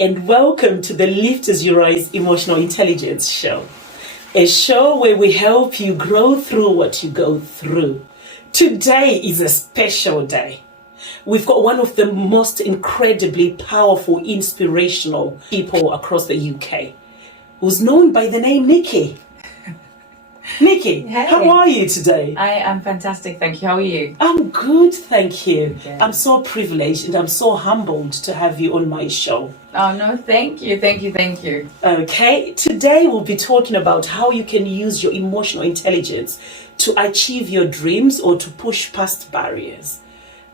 and welcome to the Lift as You Rise Emotional Intelligence Show, a show where we help you grow through what you go through. Today is a special day. We've got one of the most incredibly powerful, inspirational people across the UK, who's known by the name Nikki. Nikki, hey. How are you today? I am fantastic, thank you. How are you? I'm good, thank you. Okay. I'm so privileged and I'm so humbled to have you on my show. Oh no, thank you. Okay, today we'll be talking about how you can use your emotional intelligence to achieve your dreams or to push past barriers.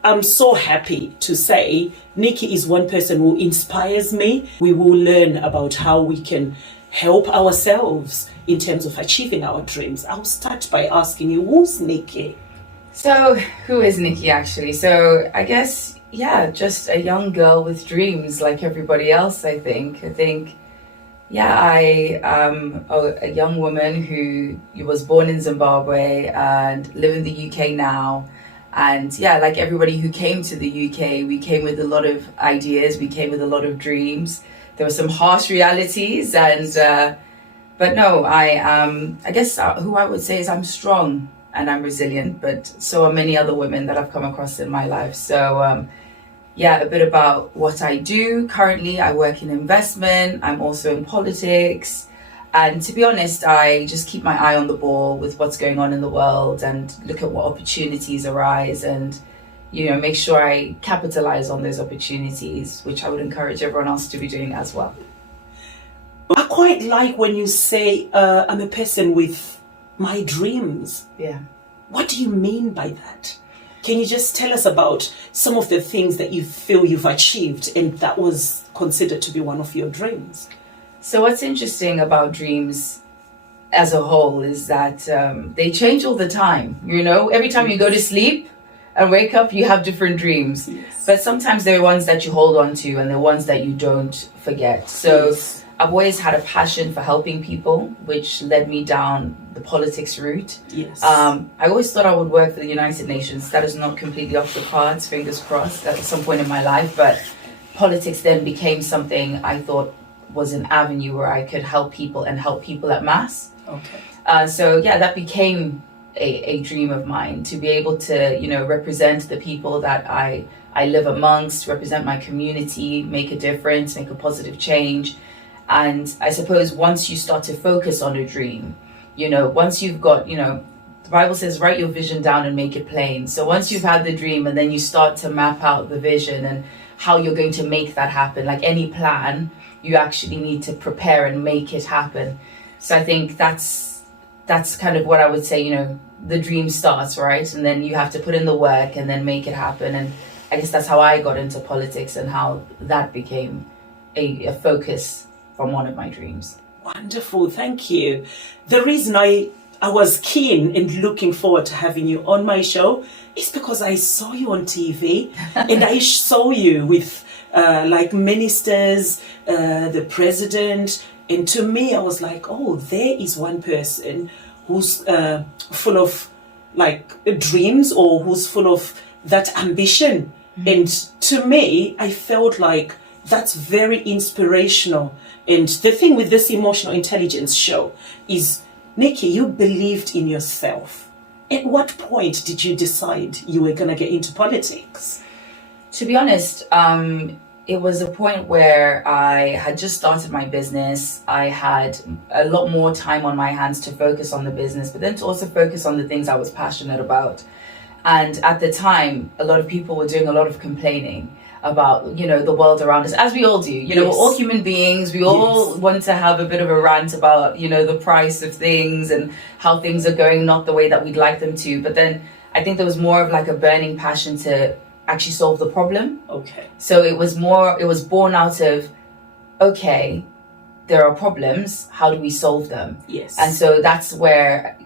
I'm so happy to say Nikki is one person who inspires me. We will learn about how we can help ourselves in terms of achieving our dreams. I'll start by asking you, who's Nikki? So, who is Nikki actually? So, I guess, just a young girl with dreams like everybody else, I think. I am a young woman who was born in Zimbabwe and live in the UK now. And like everybody who came to the UK, we came with a lot of ideas, we came with a lot of dreams. There were some harsh realities but no, I guess who I would say is I'm strong and I'm resilient, but so are many other women that I've come across in my life. So a bit about what I do. Currently, I work in investment. I'm also in politics. And to be honest, I just keep my eye on the ball with what's going on in the world and look at what opportunities arise and, make sure I capitalize on those opportunities, which I would encourage everyone else to be doing as well. I quite like when you say, I'm a person with my dreams. Yeah. What do you mean by that? Can you just tell us about some of the things that you feel you've achieved and that was considered to be one of your dreams? So what's interesting about dreams as a whole is that they change all the time. Every time you go to sleep and wake up, you have different dreams. Yes. But sometimes they're ones that you hold on to and they're ones that you don't forget. So yes. I've always had a passion for helping people, which led me down the politics route. Yes. I always thought I would work for the United Nations. That is not completely off the cards, fingers crossed, at some point in my life. But politics then became something I thought was an avenue where I could help people and help people at mass. Okay. So that became a dream of mine, to be able to, represent the people that I live amongst, represent my community, make a difference, make a positive change. And I suppose once you start to focus on a dream, once you've got, the Bible says, write your vision down and make it plain. So once you've had the dream and then you start to map out the vision and how you're going to make that happen, like any plan, you actually need to prepare and make it happen. So I think that's kind of what I would say, the dream starts, right? And then you have to put in the work and then make it happen. And I guess that's how I got into politics and how that became a focus from one of my dreams. Wonderful, thank you. The reason I was keen and looking forward to having you on my show is because I saw you on TV and I saw you with ministers, the president, and to me I was like, oh, there is one person who's full of dreams or who's full of that ambition. Mm-hmm. And to me, I felt like that's very inspirational. And the thing with this emotional intelligence show is, Nikki, you believed in yourself. At what point did you decide you were going to get into politics? To be honest, it was a point where I had just started my business. I had a lot more time on my hands to focus on the business, but then to also focus on the things I was passionate about. And at the time, a lot of people were doing a lot of complaining about, the world around us, as we all do. Yes. We're all human beings. We all want to have a bit of a rant about, the price of things and how things are going not the way that we'd like them to. But then I think there was more of a burning passion to actually solve the problem. Okay. So it was born out of, okay, there are problems, how do we solve them? Yes. And so that's where,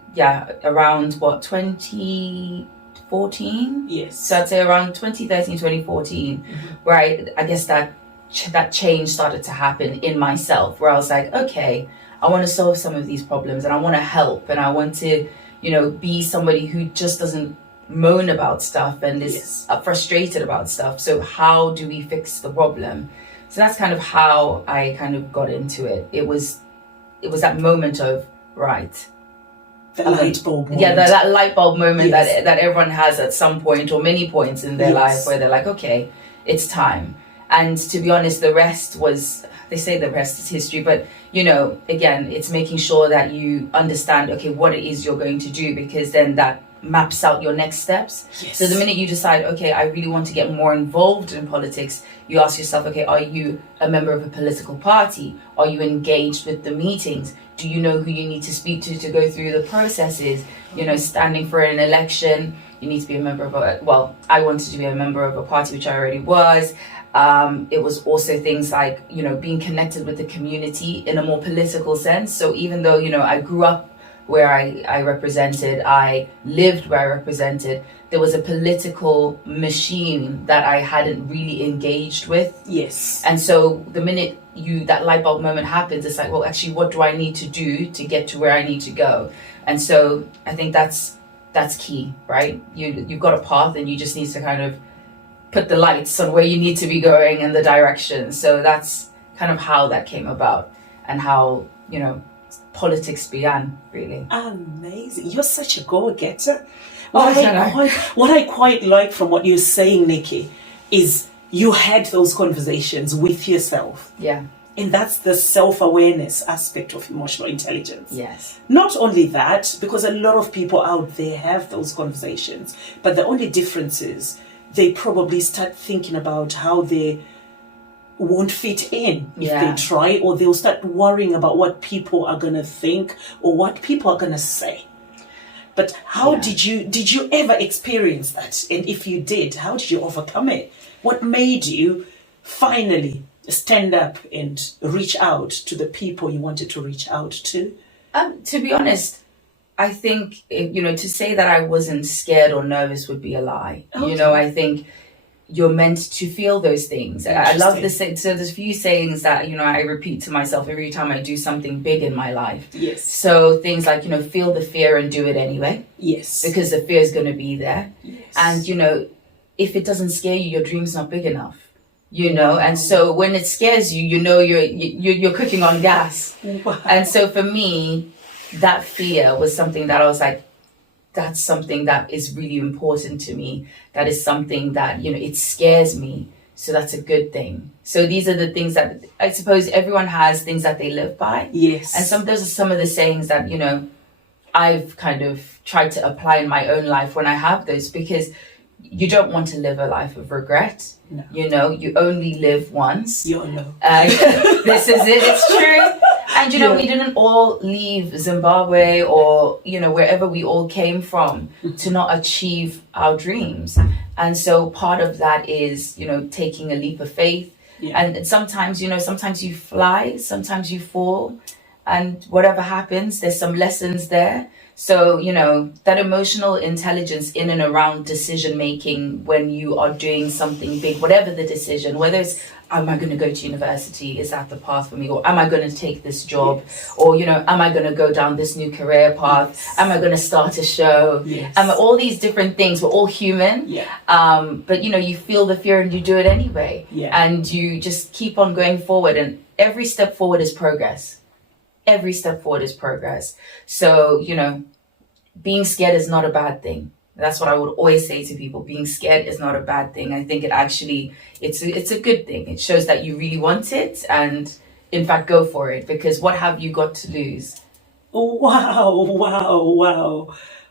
around 2014? Yes. So I'd say around 2013, 2014, where I guess that change started to happen in myself, where I was like, okay, I want to solve some of these problems and I want to help and I want to, be somebody who just doesn't moan about stuff and is frustrated about stuff. So how do we fix the problem? So that's kind of how I kind of got into it. It was that moment of, right. The light bulb moment. Yeah, that light bulb moment Yes. that everyone has at some point or many points in their life where they're like, okay, it's time. And to be honest, the rest was, they say the rest is history, but you know, again, it's making sure that you understand, okay, what it is you're going to do, because then that maps out your next steps. Yes. So the minute you decide, okay, I really want to get more involved in politics, you ask yourself, okay, are you a member of a political party? Are you engaged with the meetings? Do you know who you need to speak to go through the processes? You know, standing for an election, you need to be a member of I wanted to be a member of a party, which I already was. It was also things like, you know, being connected with the community in a more political sense. So even though, you know, I grew up where I represented, I lived where I represented, there was a political machine that I hadn't really engaged with. Yes. And so the minute that light bulb moment happens, it's like, well, actually, what do I need to do to get to where I need to go? And so I think that's key, right? You've got a path and you just need to kind of put the lights on where you need to be going and the direction. So that's kind of how that came about and how, you know, politics began, really. Amazing. You're such a go-getter. What I quite like from what you're saying, Nikki, is you had those conversations with yourself. Yeah. And that's the self-awareness aspect of emotional intelligence. Yes. Not only that, because a lot of people out there have those conversations, but the only difference is they probably start thinking about how they won't fit in if they try, or they'll start worrying about what people are going to think or what people are going to say. But how did you ever experience that? And if you did, how did you overcome it? What made you finally stand up and reach out to the people you wanted to reach out to? To be honest, I think, you know, to say that I wasn't scared or nervous would be a lie. Okay. You know, I think you're meant to feel those things. I love this. So there's a few sayings that, you know, I repeat to myself every time I do something big in my life. Yes. So things like, you know, feel the fear and do it anyway. Yes. Because the fear is going to be there. Yes. And, you know, if it doesn't scare you, your dream's not big enough. You know, and so when it scares you, you know you're cooking on gas. Wow. And so for me, that fear was something that I was like, that's something that is really important to me. That is something that, you know, it scares me. So that's a good thing. So these are the things that I suppose everyone has things that they live by. Yes. And those are some of the sayings that, you know, I've kind of tried to apply in my own life when I have those, because you don't want to live a life of regret. No. You know, you only live once. You know. This is it. It's true. And, you know, we didn't all leave Zimbabwe or, you know, wherever we all came from to not achieve our dreams. And so part of that is, you know, taking a leap of faith. Yeah. And sometimes, you know, sometimes you fly, sometimes you fall. And whatever happens, there's some lessons there. So, you know, that emotional intelligence in and around decision making when you are doing something big, whatever the decision, whether it's, am I going to go to university? Is that the path for me? Or am I going to take this job? Yes. Or, you know, am I going to go down this new career path? Yes. Am I going to start a show? Yes. All these different things. We're all human. Yeah. But, you know, you feel the fear and you do it anyway. Yeah. And you just keep on going forward. And every step forward is progress. Every step forward is progress. So, you know, being scared is not a bad thing. That's what I would always say to people. Being scared is not a bad thing. I think it actually, it's a good thing. It shows that you really want it and, in fact, go for it. Because what have you got to lose? Wow.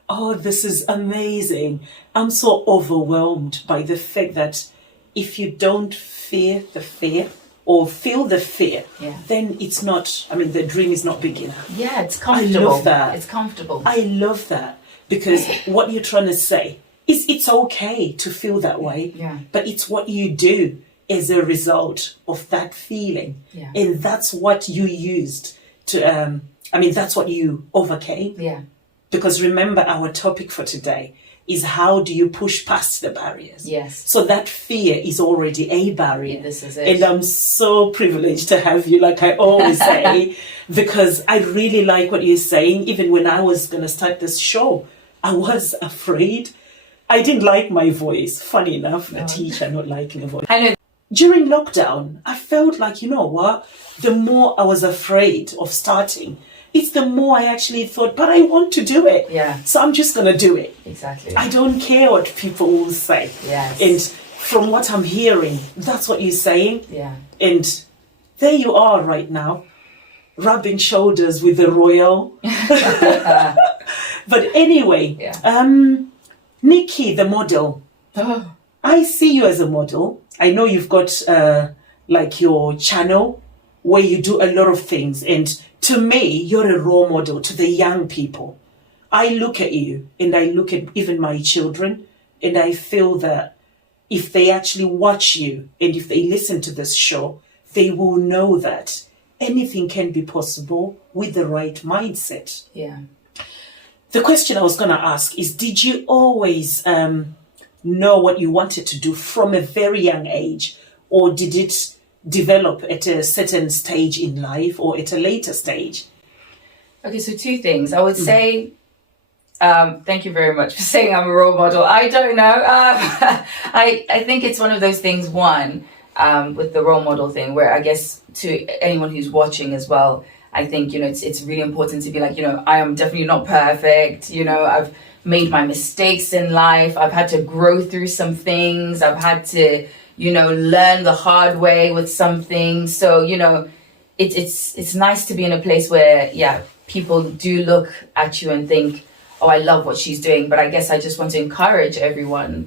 Oh, this is amazing. I'm so overwhelmed by the fact that if you don't fear the fear, or feel the fear, then it's not, I mean, the dream is not big enough. Yeah, it's comfortable. I love that. It's comfortable. I love that, because what you're trying to say is it's okay to feel that way, but it's what you do as a result of that feeling. Yeah. And that's what you used to, that's what you overcame. Yeah. Because remember, our topic for today is how do you push past the barriers? Yes. So that fear is already a barrier. Yeah, this is it. And I'm so privileged to have you, like I always say, because I really like what you're saying. Even when I was going to start this show, I was afraid. I didn't like my voice. Funny enough, a teacher not liking a voice. I know during lockdown, I felt like, you know what, the more I was afraid of starting, it's the more I actually thought, but I want to do it. Yeah. So I'm just going to do it. Exactly. I don't care what people will say. Yes. And from what I'm hearing, that's what you're saying. Yeah. And there you are right now, rubbing shoulders with the royal. But anyway, Nikki, the model. Oh. I see you as a model. I know you've got like your channel where you do a lot of things. And to me, you're a role model to the young people. I look at you and I look at even my children and I feel that if they actually watch you and if they listen to this show, they will know that anything can be possible with the right mindset. Yeah. The question I was going to ask is, did you always know what you wanted to do from a very young age, or did it develop at a certain stage in life or at a later stage? Okay, so two things. I would say, thank you very much for saying I'm a role model. I don't know. I think it's one of those things, with the role model thing, where I guess to anyone who's watching as well, I think, it's really important to be like, I am definitely not perfect. I've made my mistakes in life. I've had to grow through some things. I've had to, learn the hard way with some things. So, it's nice to be in a place where, people do look at you and think, oh, I love what she's doing. But I guess I just want to encourage everyone,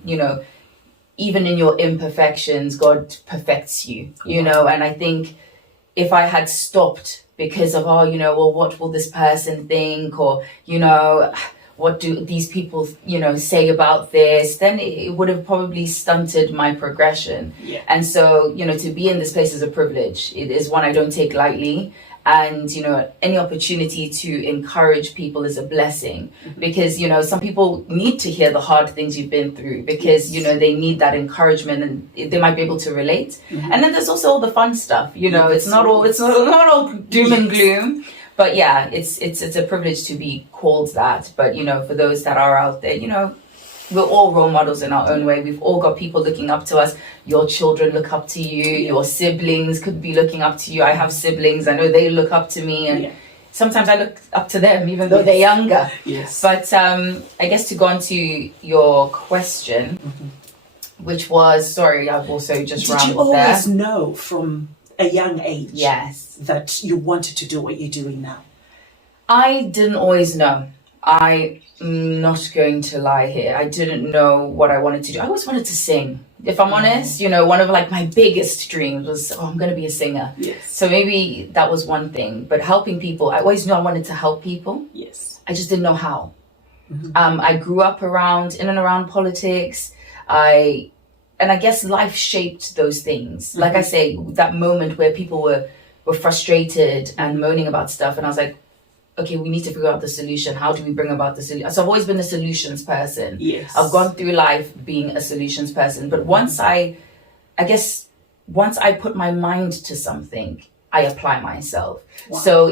even in your imperfections, God perfects you, and I think if I had stopped because of, what will this person think? Or, what do these people, say about this? Then it would have probably stunted my progression. Yeah. And so, to be in this place is a privilege. It is one I don't take lightly. And, any opportunity to encourage people is a blessing, because, some people need to hear the hard things you've been through, because, they need that encouragement and they might be able to relate. And then there's also all the fun stuff, it's not all doom and gloom. But yeah, it's a privilege to be called that. But, for those that are out there, we're all role models in our own way. We've all got people looking up to us. Your children look up to you. Your siblings could be looking up to you. I have siblings. I know they look up to me. And sometimes I look up to them, even though they're younger. Yes. But I guess to go on to your question, which was, sorry, I've also just rambled there. Did you always know from a young age that you wanted to do what you're doing now? I didn't always know. I'm not going to lie here. I didn't know what I wanted to do. I always wanted to sing. If I'm honest, one of my biggest dreams was, I'm going to be a singer. Yes. So maybe that was one thing. But helping people, I always knew I wanted to help people. Yes. I just didn't know how. I grew up in and around politics. And I guess life shaped those things. Like I say, that moment where people were frustrated and moaning about stuff. And I was like, okay, we need to figure out the solution. How do we bring about the solution? So I've always been a solutions person. Yes. I've gone through life being a solutions person. But once I put my mind to something, I apply myself. Wow. So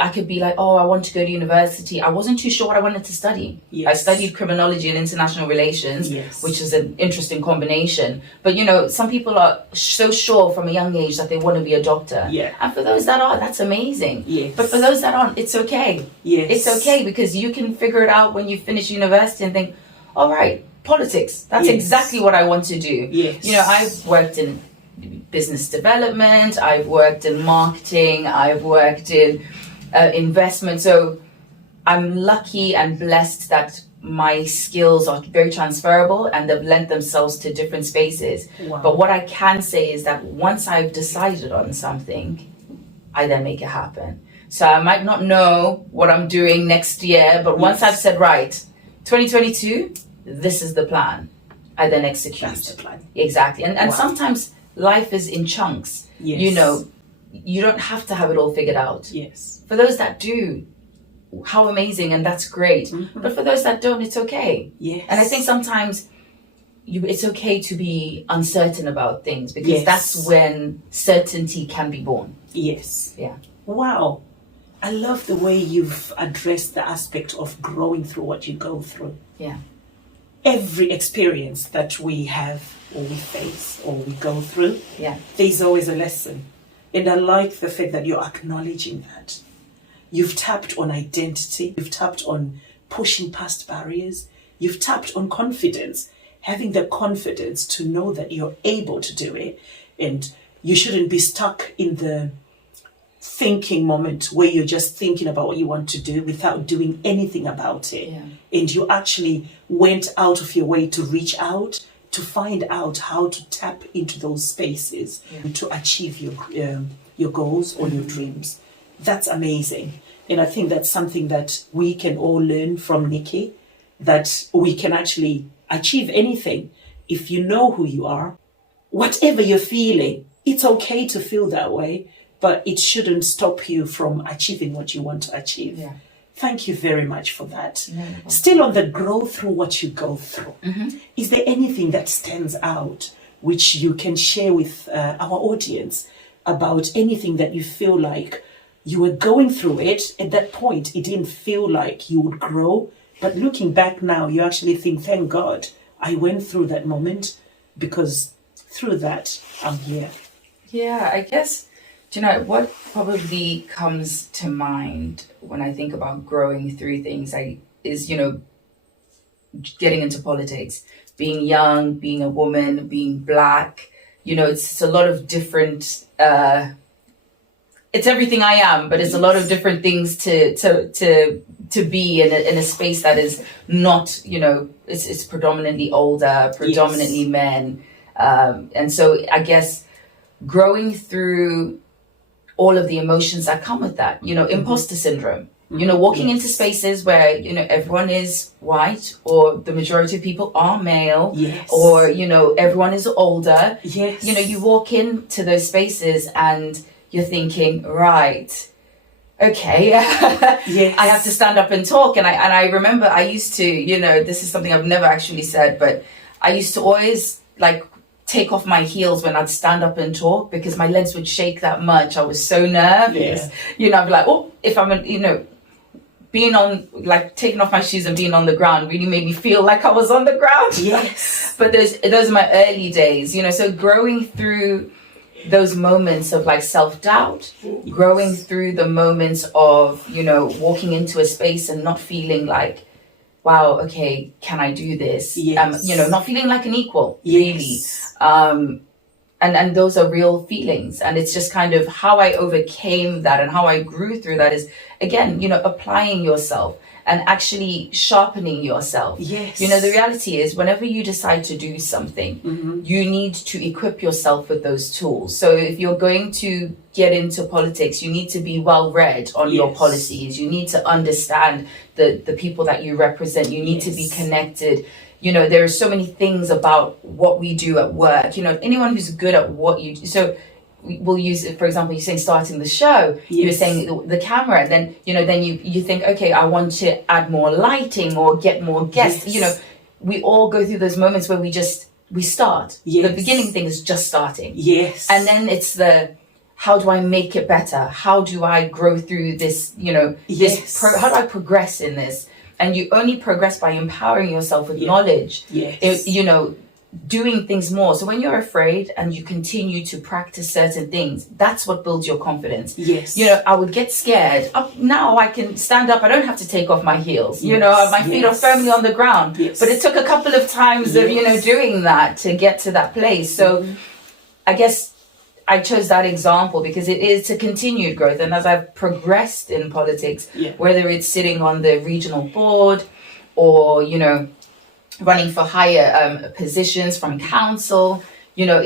I could be like, oh, I want to go to university. I wasn't too sure what I wanted to study. Yes. I studied criminology and international relations, which is an interesting combination. But, some people are so sure from a young age that they want to be a doctor. Yeah. And for those that are, that's amazing. Yes. But for those that aren't, it's okay. Yes. It's okay, because you can figure it out when you finish university and think, all right, politics, that's exactly what I want to do. Yes. I've worked in business development, I've worked in marketing, I've worked in investment. So I'm lucky and blessed that my skills are very transferable and they've lent themselves to different spaces. Wow. But what I can say is that once I've decided on something, I then make it happen. So I might not know what I'm doing next year, but once I've said, right, 2022, this is the plan, I then execute. That's the plan. Exactly. And sometimes life is in chunks. Yes. You don't have to have it all figured out. Yes. For those that do, how amazing, and that's great. But for those that don't, it's okay. Yes. And I think sometimes it's okay to be uncertain about things, because that's when certainty can be born. Yes. Yeah. Wow. I love the way you've addressed the aspect of growing through what you go through. Yeah. every experience that we have or we face or we go through, there's always a lesson. And I like the fact that you're acknowledging that. You've tapped on identity, you've tapped on pushing past barriers, you've tapped on confidence, having the confidence to know that you're able to do it, and you shouldn't be stuck in the thinking moment where you're just thinking about what you want to do without doing anything about it. And you actually went out of your way to reach out, to find out how to tap into those spaces to achieve your goals or your dreams. That's amazing. And I think that's something that we can all learn from Nikki, that we can actually achieve anything if you know who you are. Whatever you're feeling, it's okay to feel that way, but it shouldn't stop you from achieving what you want to achieve. Thank you very much for that. Still on the grow through what you go through, is there anything that stands out which you can share with our audience about anything that you feel like you were going through it at that point, it didn't feel like you would grow, but looking back now, you actually think, thank God I went through that moment, because through that, I'm here. Yeah, I guess, do you know, what probably comes to mind when I think about growing through things is, you know, getting into politics, being young, being a woman, being Black, you know, it's a lot of different, it's everything I am, but it's a lot of different things to be in a space that is not, you know, it's predominantly older, predominantly men. And so I guess growing through all of the emotions that come with that, you know, imposter syndrome, you know, walking into spaces where, you know, everyone is white or the majority of people are male, or, you know, everyone is older. You know, you walk into those spaces and you're thinking, right, okay, I have to stand up and talk. And I remember I used to, you know, this is something I've never actually said, but I used to always like take off my heels when I'd stand up and talk, because my legs would shake that much. I was so nervous. You know, I'd be like, oh, if I'm, you know, being on, like taking off my shoes and being on the ground really made me feel like I was on the ground. But those are my early days, you know, so growing through those moments of like self-doubt, growing through the moments of, you know, walking into a space and not feeling like, wow, okay, can I do this? You know, not feeling like an equal, really. And those are real feelings. And it's just kind of how I overcame that and how I grew through that is, again, you know, applying yourself and actually sharpening yourself. You know, the reality is whenever you decide to do something, you need to equip yourself with those tools. So if you're going to get into politics, you need to be well read on your policies. You need to understand the people that you represent. You need to be connected. You know, there are so many things about what we do at work. You know, anyone who's good at what you do. So we'll use it, for example, you're saying starting the show, you're saying the camera, then, you know, then you think, okay, I want to add more lighting or get more guests. You know, we all go through those moments where we start. The beginning thing is just starting. And then it's how do I make it better? How do I grow through this, you know, how do I progress in this? And you only progress by empowering yourself with knowledge, you know, doing things more. So when you're afraid and you continue to practice certain things, that's what builds your confidence. You know, I would get scared. Now I can stand up. I don't have to take off my heels. You know, my feet are firmly on the ground. But it took a couple of times of, you know, doing that to get to that place. So I guess I chose that example because it's a continued growth. And as I've progressed in politics, whether it's sitting on the regional board or, you know, running for higher positions from council, you know,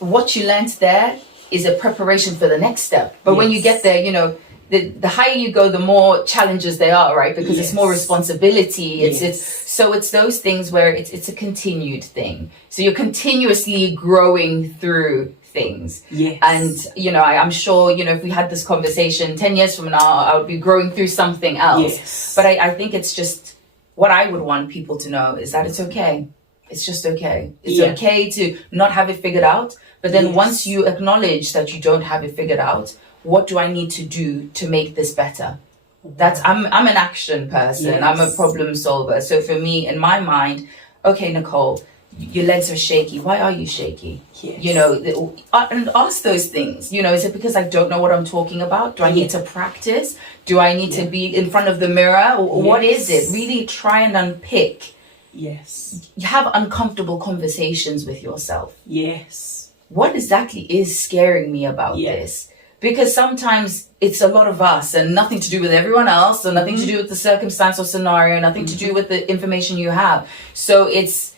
what you learnt there is a preparation for the next step. But when you get there, you know, the higher you go, the more challenges there are, right? Because it's more responsibility. It's those things where it's a continued thing. So you're continuously growing through things. And, you know, I'm sure, you know, if we had this conversation 10 years from now, I would be growing through something else. But I think it's just, what I would want people to know is that it's okay. It's just okay. It's okay to not have it figured out. But then once you acknowledge that you don't have it figured out, what do I need to do to make this better? I'm an action person. Yes. I'm a problem solver. So for me, in my mind, okay, Nicole, your legs are shaky. Why are you shaky? Yes. You know, and ask those things. You know, is it because I don't know what I'm talking about? Do I need to practice? Do I need to be in front of the mirror? Or what is it? Really try and unpick. Yes. You have uncomfortable conversations with yourself. Yes. What exactly is scaring me about this? Because sometimes it's a lot of us and nothing to do with everyone else, or nothing to do with the circumstance or scenario, nothing to do with the information you have. So it's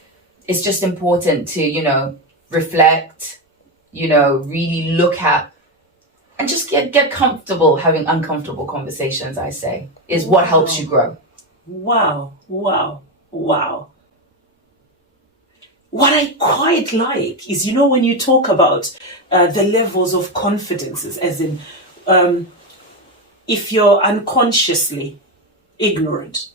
just important to, you know, reflect, you know, really look at, and just get comfortable having uncomfortable conversations, I say, is what helps you grow. Wow. Wow. Wow. What I quite like is, you know, when you talk about the levels of confidences, as in, if you're unconsciously ignorant,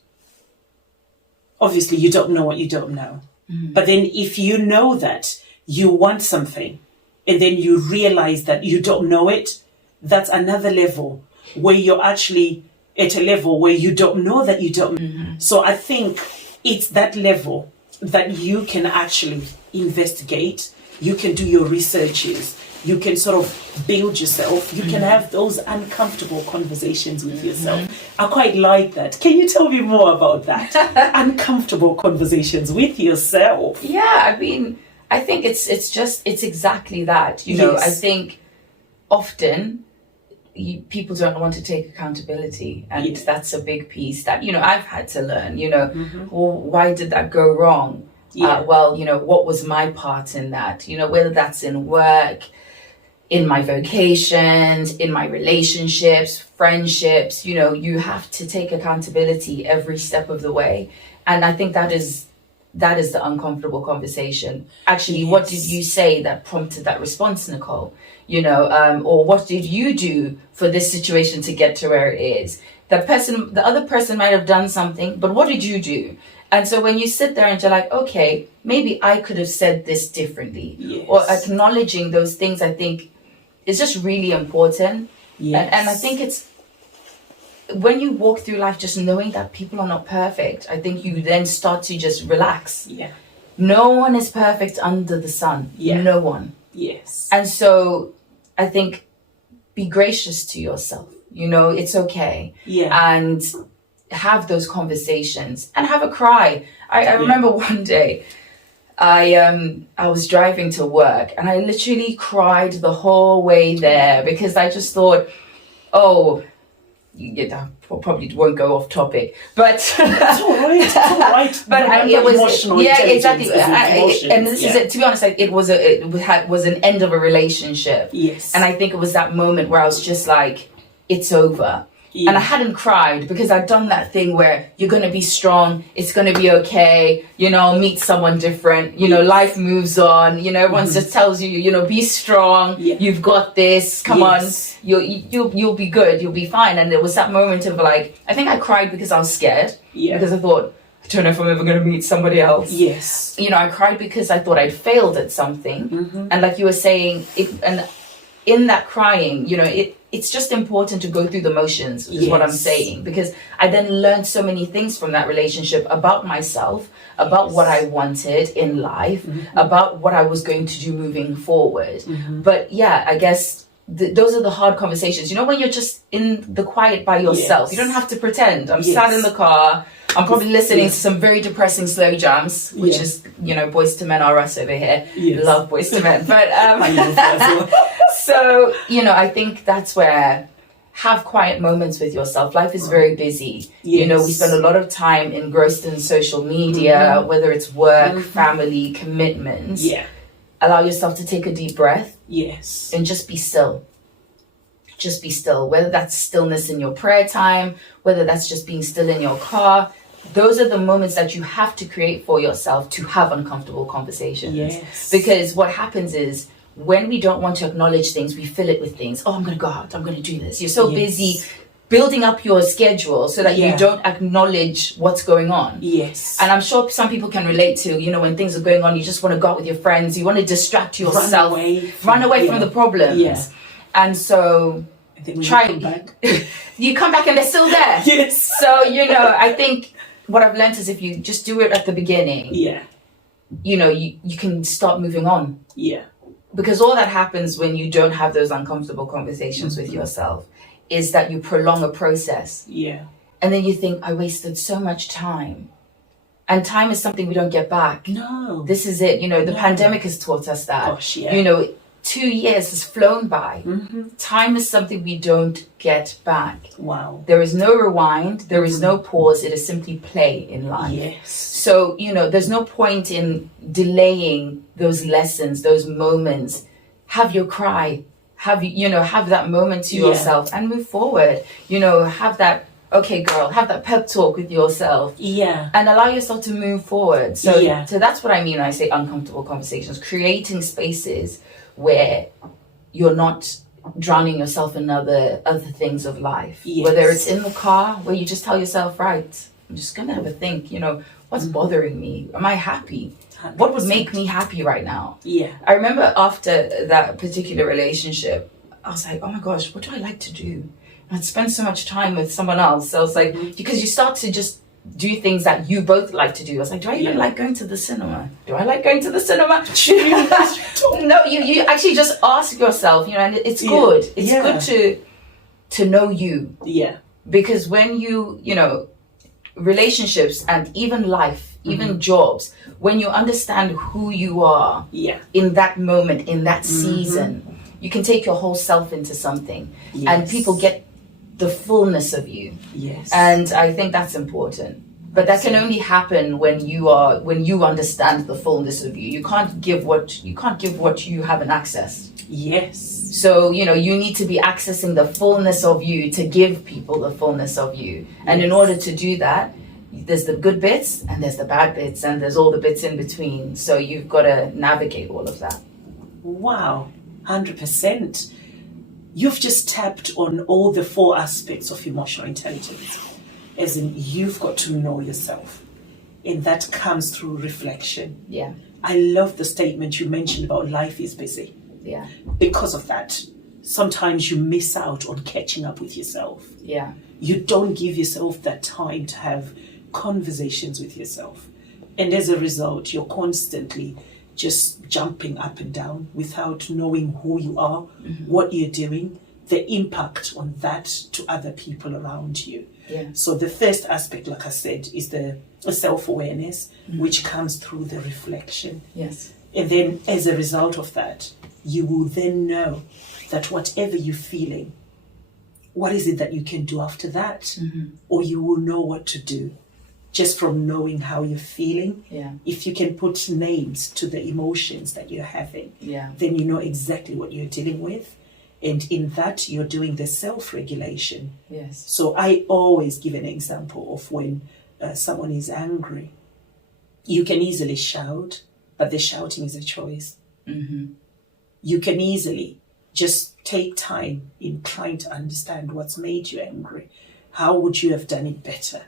obviously you don't know what you don't know. But then if you know that you want something and then you realize that you don't know it, that's another level where you're actually at a level where you don't know that you don't. So I think it's that level that you can actually investigate, you can do your researches, you can sort of build yourself, you can have those uncomfortable conversations with yourself. I quite like that. Can you tell me more about that? Uncomfortable conversations with yourself. Yeah, I mean, I think it's exactly that. You know, I think often people don't want to take accountability, and that's a big piece that, you know, I've had to learn, you know, well, why did that go wrong? Well, you know, what was my part in that? You know, whether that's in work, in my vocations, in my relationships, friendships, you know, you have to take accountability every step of the way. And I think that is the uncomfortable conversation. Actually, what did you say that prompted that response, Nicole? You know, or what did you do for this situation to get to where it is? The other person might have done something, but what did you do? And so when you sit there and you're like, okay, maybe I could have said this differently, or acknowledging those things, I think is just really important. And I think it's, when you walk through life just knowing that people are not perfect, I think you then start to just relax. No one is perfect under the sun. No one. And so I think be gracious to yourself. You know, it's okay. And have those conversations and have a cry. I remember one day I was driving to work and I literally cried the whole way there because I just thought, oh, I probably won't go off topic, but it's all right. But it was emotional, exactly. And this is it. To be honest, it was an end of a relationship. And I think it was that moment where I was just like, it's over. And I hadn't cried because I'd done that thing where you're going to be strong. It's going to be okay. You know, meet someone different. You know, life moves on. You know, everyone just tells you, you know, be strong. You've got this. Come on. You'll be good. You'll be fine. And there was that moment of like, I think I cried because I was scared. Because I thought, I don't know if I'm ever going to meet somebody else. You know, I cried because I thought I'd failed at something. And like you were saying, and in that crying, you know, it's just important to go through the motions, is what I'm saying, because I then learned so many things from that relationship about myself, about what I wanted in life, about what I was going to do moving forward. But yeah, I guess those are the hard conversations. You know, when you're just in the quiet by yourself, you don't have to pretend. I'm sat in the car. I'm probably listening to some very depressing slow jams, which is, you know, Boys to Men are us over here. Love Boys to Men. But so, you know, I think that's where have quiet moments with yourself. Life is very busy. You know, we spend a lot of time engrossed in social media, whether it's work, family, commitments. Allow yourself to take a deep breath. And just be still. Just be still. Whether that's stillness in your prayer time, whether that's just being still in your car. Those are the moments that you have to create for yourself to have uncomfortable conversations. Because what happens is, when we don't want to acknowledge things, we fill it with things. Oh, I'm going to go out. I'm going to do this. You're so busy building up your schedule so that you don't acknowledge what's going on. And I'm sure some people can relate to, you know, when things are going on, you just want to go out with your friends. You want to distract yourself. Run away from the problems. And so I think we try come back. you come back and they're still there. Yes. So, I think what I've learned is if you just do it at the beginning, Yeah. You can start moving on. Yeah. Because all that happens when you don't have those uncomfortable conversations with yourself is that you prolong a process. Yeah. And then you think, I wasted so much time. And time is something we don't get back. No. This is it. The pandemic has taught us that. Gosh, yeah. 2 years has flown by. Mm-hmm. Time is something we don't get back. Wow. There is no rewind. There is no pause. It is simply play in life. Yes. So, there's no point in delaying those lessons, those moments. Have your cry. Have that moment to yourself and move forward. Have that, okay, girl, have that pep talk with yourself. Yeah. And allow yourself to move forward. So, Yeah. so that's what I mean when I say uncomfortable conversations. Creating spaces where you're not drowning yourself in other things of life. Yes. Whether it's in the car where you just tell yourself, right, I'm just gonna have a think, what's bothering me? Am I happy? 100%. What would make me happy right now? Yeah. I remember after that particular relationship, I was like, oh my gosh, what do I like to do? I'd spend so much time with someone else. So I was like, because you start to just do things that you both like to do. I was like, do I even like going to the cinema? Do I like going to the cinema? No, you actually just ask yourself, and it's good. It's good to know you. Yeah. Because when relationships and even life, even jobs, when you understand who you are in that moment, in that season, you can take your whole self into something and people get the fullness of you. Yes. And I think that's important. But that can only happen when you understand the fullness of you. You can't give what you haven't accessed. Yes. So, you need to be accessing the fullness of you to give people the fullness of you. And in order to do that, there's the good bits and there's the bad bits and there's all the bits in between. So you've got to navigate all of that. Wow. 100%. You've just tapped on all the 4 aspects of emotional intelligence. As in, you've got to know yourself. And that comes through reflection. Yeah. I love the statement you mentioned about life is busy. Yeah. Because of that, sometimes you miss out on catching up with yourself. Yeah. You don't give yourself that time to have conversations with yourself. And as a result, you're constantly just jumping up and down without knowing who you are, what you're doing, the impact on that to other people around you. Yeah. So the first aspect, like I said, is the self-awareness, which comes through the reflection. Yes. And then as a result of that, you will then know that whatever you're feeling, what is it that you can do after that? Or you will know what to do just from knowing how you're feeling. Yeah. If you can put names to the emotions that you're having, then you know exactly what you're dealing with. And in that, you're doing the self-regulation. Yes. So I always give an example of when someone is angry. You can easily shout, but the shouting is a choice. You can easily just take time in trying to understand what's made you angry. How would you have done it better?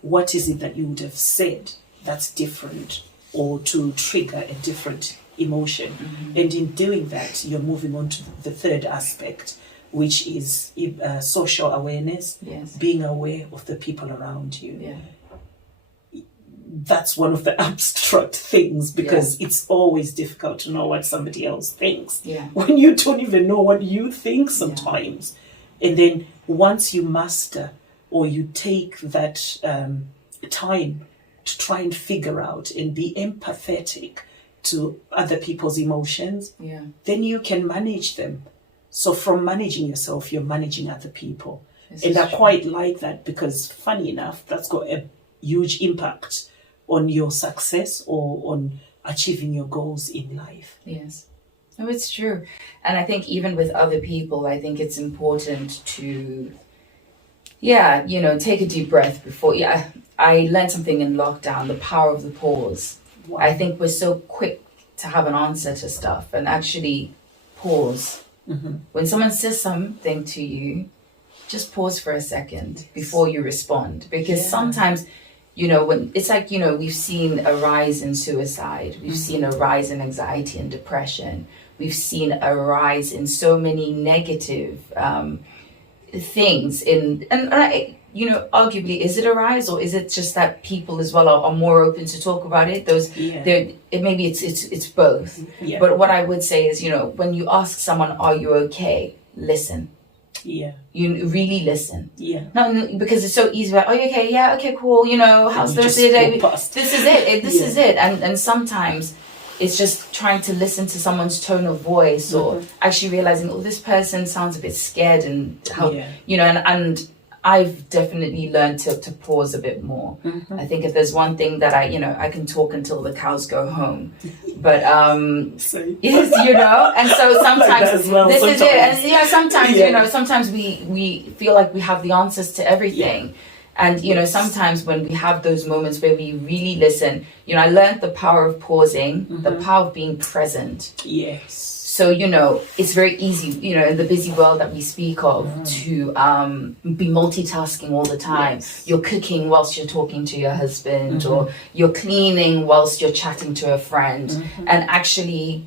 What is it that you would have said that's different or to trigger a different emotion? And in doing that, you're moving on to the third aspect, which is social awareness, being aware of the people around you. That's one of the abstract things because it's always difficult to know what somebody else thinks when you don't even know what you think sometimes. And then once you master or you take that time to try and figure out and be empathetic to other people's emotions, then you can manage them. So from managing yourself, you're managing other people. And I quite like that because, funny enough, that's got a huge impact on your success or on achieving your goals in life. Yes. No, it's true. And I think even with other people, I think it's important to, take a deep breath before. I learned something in lockdown, the power of the pause. Wow. I think we're so quick to have an answer to stuff and actually pause. When someone says something to you, just pause for a second before you respond. Because sometimes, when it's like, we've seen a rise in suicide, we've seen a rise in anxiety and depression, we've seen a rise in so many negative things arguably, is it a rise, or is it just that people as well are more open to talk about it? Maybe it's both. Yeah. But what I would say is, when you ask someone, are you okay? Listen. Yeah. You really listen. Yeah. No, because it's so easy. Like, are you okay? Yeah. Okay. Cool. How's the day? This is it. This is it. And sometimes it's just trying to listen to someone's tone of voice, or actually realizing, this person sounds a bit scared, and how and I've definitely learned to pause a bit more. I think if there's one thing that I can talk until the cows go home, but yes, and so sometimes as well, this sometimes. is it, and sometimes sometimes we feel like we have the answers to everything. And sometimes when we have those moments where we really listen, I learned the power of pausing, the power of being present. Yes. So, it's very easy, in the busy world that we speak of, to be multitasking all the time. Yes. You're cooking whilst you're talking to your husband, or you're cleaning whilst you're chatting to a friend, and actually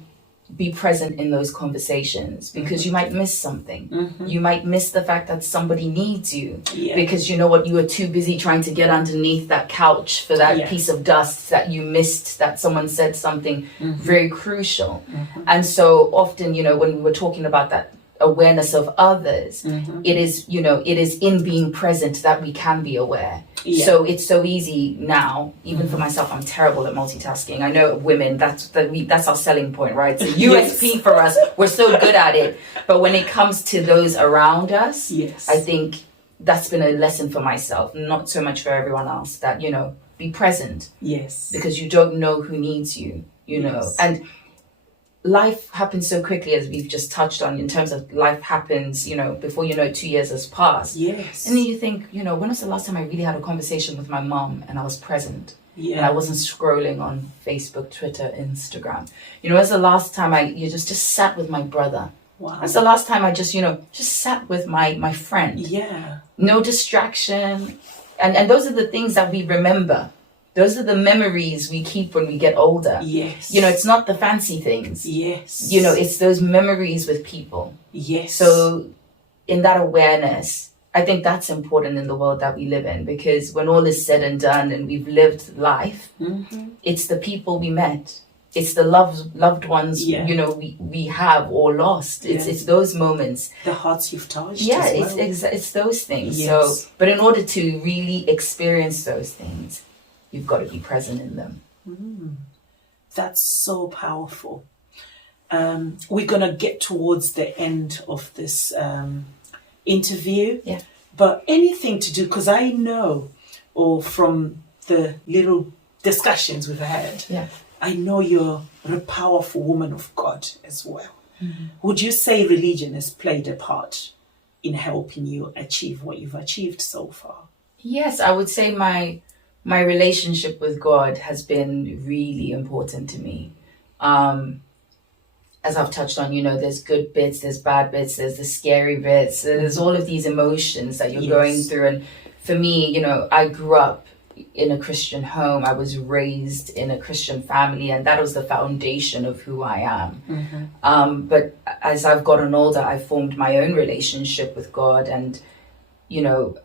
be present in those conversations, because you might miss something. You might miss the fact that somebody needs you, because you were too busy trying to get underneath that couch for that piece of dust that you missed, that someone said something very crucial. And so often, when we were talking about that awareness of others, it is in being present that we can be aware. So it's so easy now, even for myself. I'm terrible at multitasking. I know women, that's our selling point, right? It's a USP for us. We're so good at it. But when it comes to those around us, I think that's been a lesson for myself, not so much for everyone else, that be present. Because you don't know who needs you, know. And life happens so quickly, as we've just touched on, in terms of life happens, before 2 years has passed. Yes. And then you think, when was the last time I really had a conversation with my mom and I was present? Yeah. And I wasn't scrolling on Facebook, Twitter, Instagram. When was the last time I just sat with my brother? Wow. That's the last time I just sat with my friend. Yeah. No distraction. And those are the things that we remember. Those are the memories we keep when we get older. Yes. It's not the fancy things. Yes. It's those memories with people. Yes. So in that awareness, I think that's important in the world that we live in, because when all is said and done and we've lived life, it's the people we met. It's the loved ones, we have or lost. It's those moments. The hearts you've touched. Yeah, as well. it's those things. Yes. So, but in order to really experience those things, you've got to be present in them. That's so powerful. We're going to get towards the end of this interview. Yeah. But anything to do, because I know, or from the little discussions we've had, I know you're a powerful woman of God as well. Would you say religion has played a part in helping you achieve what you've achieved so far? Yes, I would say my relationship with God has been really important to me. As I've touched on, there's good bits, there's bad bits, there's the scary bits, there's all of these emotions that you're going through. And for me, I grew up in a Christian home. I was raised in a Christian family, and that was the foundation of who I am. But as I've gotten older, I formed my own relationship with God, and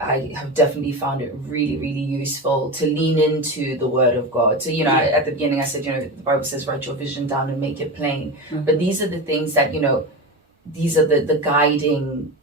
I have definitely found it really, really useful to lean into the Word of God. So, at the beginning I said, the Bible says, write your vision down and make it plain. But these are the things that, these are the guiding,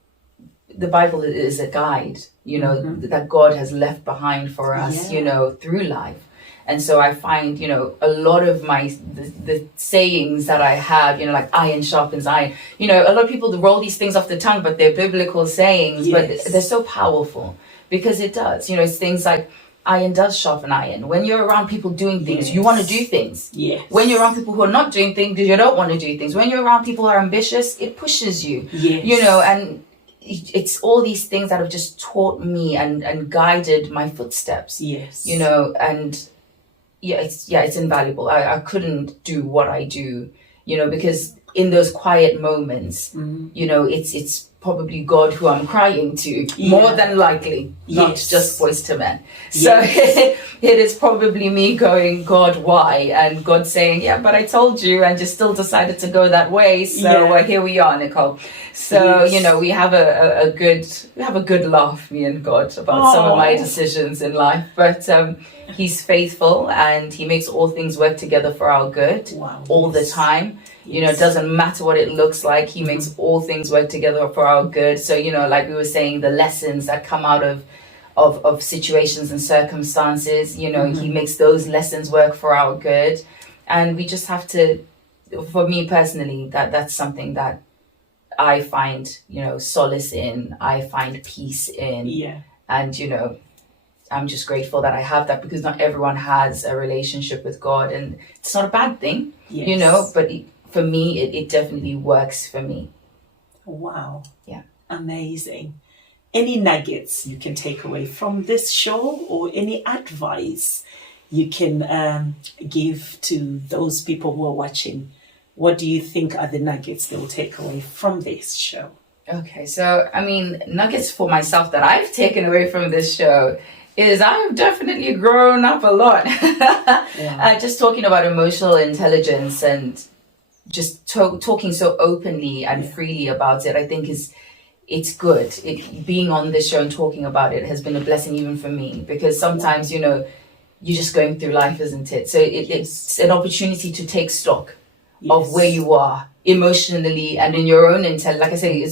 the Bible is a guide, that God has left behind for us, through life. And so I find, a lot of the sayings that I have, like iron sharpens iron, a lot of people roll these things off the tongue, but they're biblical sayings, but they're so powerful, because it does, it's things like iron does sharpen iron. When you're around people doing things, you want to do things. Yes. When you're around people who are not doing things, you don't want to do things. When you're around people who are ambitious, it pushes you, and it's all these things that have just taught me and guided my footsteps. Yes. And it's invaluable. I couldn't do what I do, because in those quiet moments, it's probably God who I'm crying to, more than likely, not just Voice to Men. So it is probably me going, God, why? And God saying, yeah, but I told you, and you still decided to go that way. So here we are, Nicole. So, we have a good laugh, me and God, about some of my decisions in life. But he's faithful, and he makes all things work together for our good all the time. It doesn't matter what it looks like. He makes all things work together for our good. So, like we were saying, the lessons that come out of situations and circumstances, he makes those lessons work for our good. And we just have to, for me personally, that's something that I find, solace in, I find peace in. Yeah. And, I'm just grateful that I have that, because not everyone has a relationship with God, and it's not a bad thing, but for me, it definitely works for me. Wow. Yeah. Amazing. Any nuggets you can take away from this show, or any advice you can give to those people who are watching? What do you think are the nuggets they'll take away from this show? Okay, so, nuggets for myself that I've taken away from this show is I've definitely grown up a lot. Just talking about emotional intelligence and just talking so openly and freely about it, I think it's good. Being on this show and talking about it has been a blessing even for me, because sometimes, you're just going through life, isn't it? So it's an opportunity to take stock of where you are emotionally and in your own intent. Like I say,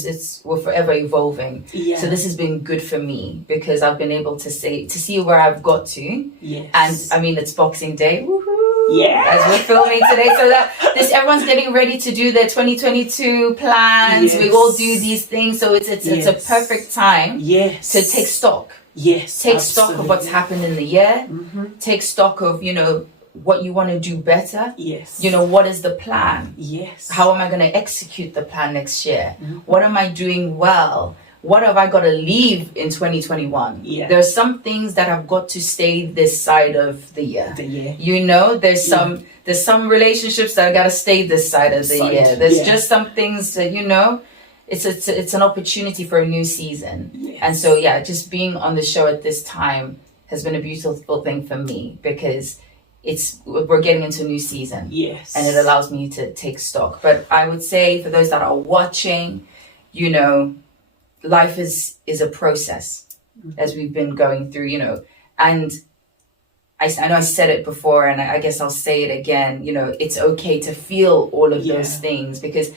we're forever evolving. So this has been good for me, because I've been able to see where I've got to. And it's Boxing Day. Woohoo! As we're filming today, so that everyone's getting ready to do their 2022 plans. We all do these things, so it's a perfect time to take stock. Take stock of what's happened in the year. Take stock of what you want to do better. What is the plan? How am I going to execute the plan next year? What am I doing well? What have I got to leave in 2021? There are some things that have got to stay this side of the year. There's some relationships that got to stay this side of the year. There's just some things that, it's an opportunity for a new season. And so, just being on the show at this time has been a beautiful thing for me, because we're getting into a new season. And it allows me to take stock. But I would say, for those that are watching, life is a process, as we've been going through, and I know I said it before, and I guess I'll say it again, it's okay to feel all of those things, because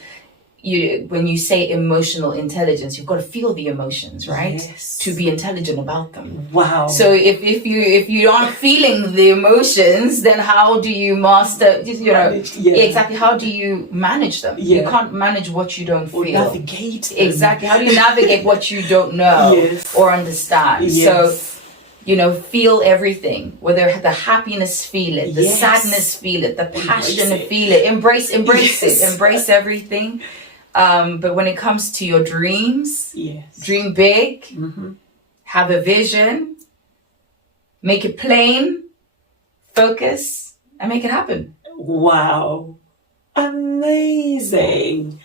when you say emotional intelligence, you've got to feel the emotions, right? To be intelligent about them. Wow. So if you aren't feeling the emotions, then how do you master? Exactly. How do you manage them? You can't manage what you don't feel. Or navigate them. Exactly. How do you navigate what you don't know or understand? So, feel everything. Whether the happiness, feel it. The sadness, feel it. The passion, feel it. Embrace it. Embrace everything. But when it comes to your dreams, dream big, have a vision, make it plain, focus, and make it happen. Wow. Amazing.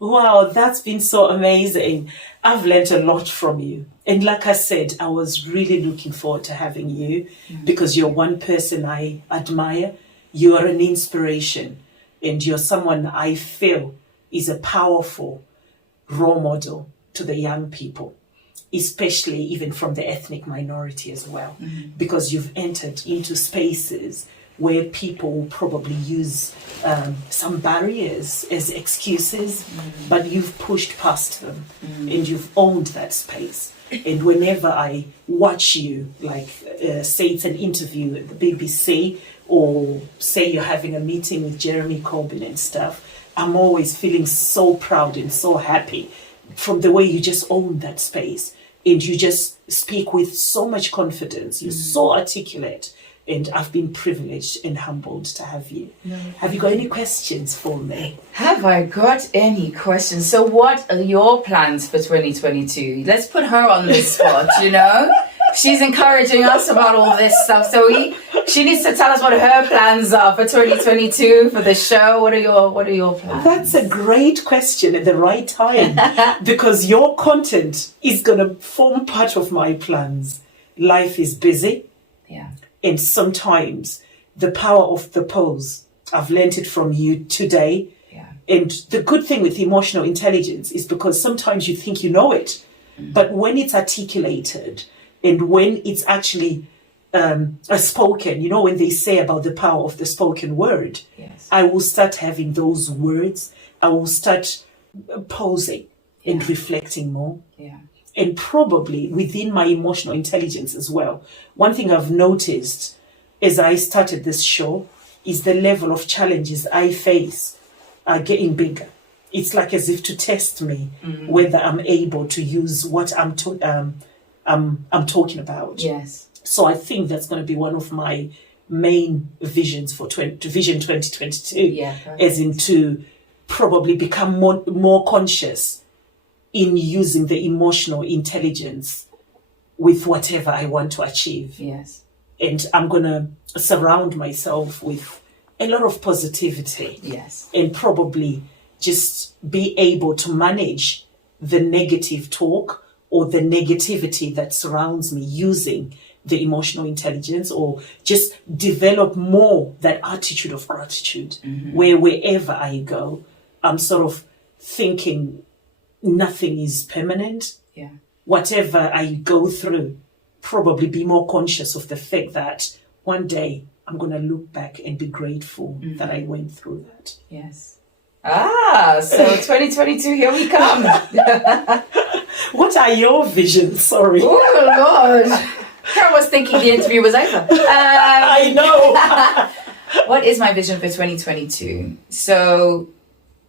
Wow, that's been so amazing. I've learned a lot from you. And like I said, I was really looking forward to having you, because you're one person I admire. You are an inspiration, and you're someone I feel is a powerful role model to the young people, especially even from the ethnic minority as well, because you've entered into spaces where people will probably use some barriers as excuses, but you've pushed past them and you've owned that space. And whenever I watch you, like say it's an interview at the BBC, or say you're having a meeting with Jeremy Corbyn and stuff, I'm always feeling so proud and so happy from the way you just own that space. And you just speak with so much confidence. You're so articulate. And I've been privileged and humbled to have you. Have you got any questions for me? Have I got any questions? So what are your plans for 2022? Let's put her on the spot, she's encouraging us about all this stuff. So she needs to tell us what her plans are for 2022 for the show. What are your plans? That's a great question at the right time, because your content is going to form part of my plans. Life is busy. Yeah. And sometimes the power of the pause, I've learned it from you today. Yeah. And the good thing with emotional intelligence is because sometimes you think you know it, but when it's articulated and when it's actually spoken, you know, when they say about the power of the spoken word, Yes. I will start having those words. I will start pausing and reflecting more. Yeah. And probably within my emotional intelligence as well. One thing I've noticed as I started this show is the level of challenges I face are getting bigger. It's like as if to test me whether I'm able to use what I'm talking about. Yes. So I think that's going to be one of my main visions for Vision 2022. Yeah. As in to probably become more conscious in using the emotional intelligence with whatever I want to achieve. Yes. And I'm going to surround myself with a lot of positivity. Yes. And probably just be able to manage the negative talk or the negativity that surrounds me using the emotional intelligence, or just develop more that attitude of gratitude where wherever I go, I'm sort of thinking nothing is permanent. Yeah. Whatever I go through, probably be more conscious of the fact that one day I'm going to look back and be grateful that I went through that. Yes. So 2022, here we come. What are your visions? Sorry. Oh, Lord. I was thinking the interview was over. I know. What is my vision for 2022? So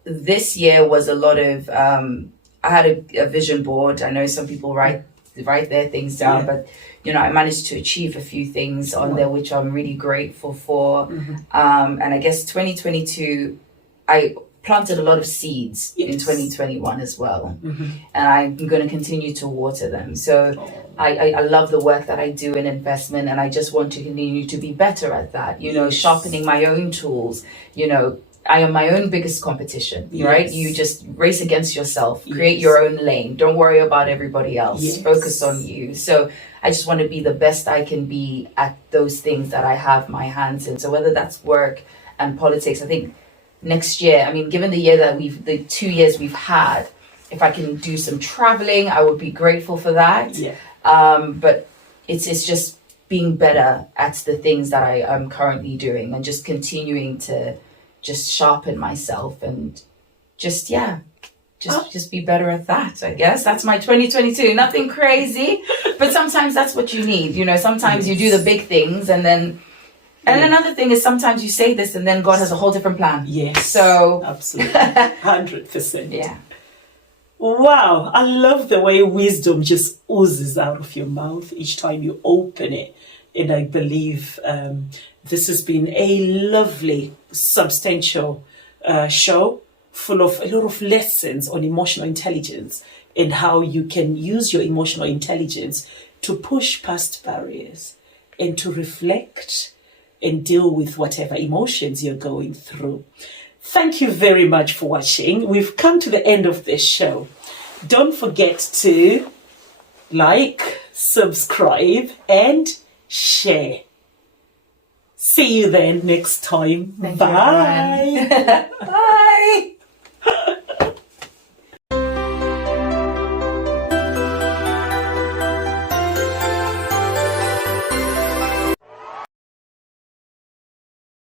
this year was a lot of, I had a vision board. I know some people write their things down, but you know, I managed to achieve a few things on there, which I'm really grateful for. And I guess 2022, I planted a lot of seeds in 2021 as well. And I'm going to continue to water them. So I love the work that I do in investment, and I just want to continue to be better at that, you know, sharpening my own tools. You know, I am my own biggest competition, right? You just race against yourself, create your own lane. Don't worry about everybody else. Focus on you. So I just want to be the best I can be at those things that I have my hands in. So whether that's work and politics, I think next year, I mean, given the year that the 2 years we've had, if I can do some traveling, I would be grateful for that. But it's just being better at the things that I am currently doing, and just continuing to just sharpen myself and just be better at that. I guess that's my 2022. Nothing crazy, but sometimes that's what you need. You know, sometimes you do the big things, and then another thing is sometimes you say this and then God has a whole different plan. Yes. So absolutely. 100%. Yeah. Wow, I love the way wisdom just oozes out of your mouth each time you open it. And I believe this has been a lovely, substantial show full of a lot of lessons on emotional intelligence and how you can use your emotional intelligence to push past barriers and to reflect and deal with whatever emotions you're going through. Thank you very much for watching. We've come to the end of this show. Don't forget to like, subscribe, and share. See you then next time. Thank you, Bye.